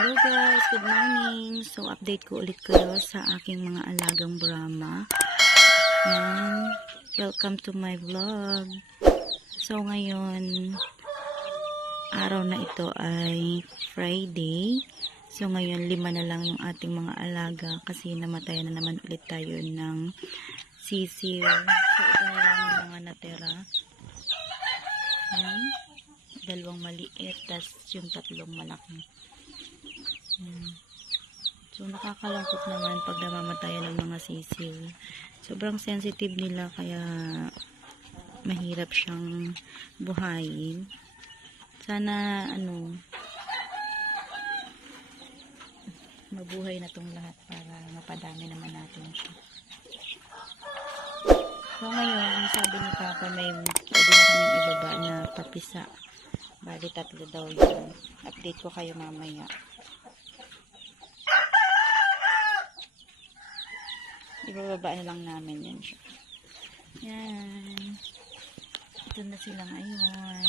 Hello guys, good morning. So update ko ulit kayo sa aking mga alagang Brahma. And welcome to my vlog. So ngayon, araw na ito ay Friday. So ngayon 5 na lang yung ating mga alaga kasi namatay na naman ulit tayo ng sisiw. So ito na lang yung mga natira. Ayan. 2 maliit, tas yung 3 malaki. So nakakalungkot naman pag namamatayan ng mga sisiw. Sobrang sensitive nila kaya mahirap siyang buhayin. Sana mabuhay na tong lahat para mapadami naman natin siya. So ngayon, sabi ni Papa may pwede na kaming ibaba na papisa. Bali 3 daw yun. Update ko kayo mamaya. Ibababa na lang namin yan siya. Yan. Ito na sila ngayon.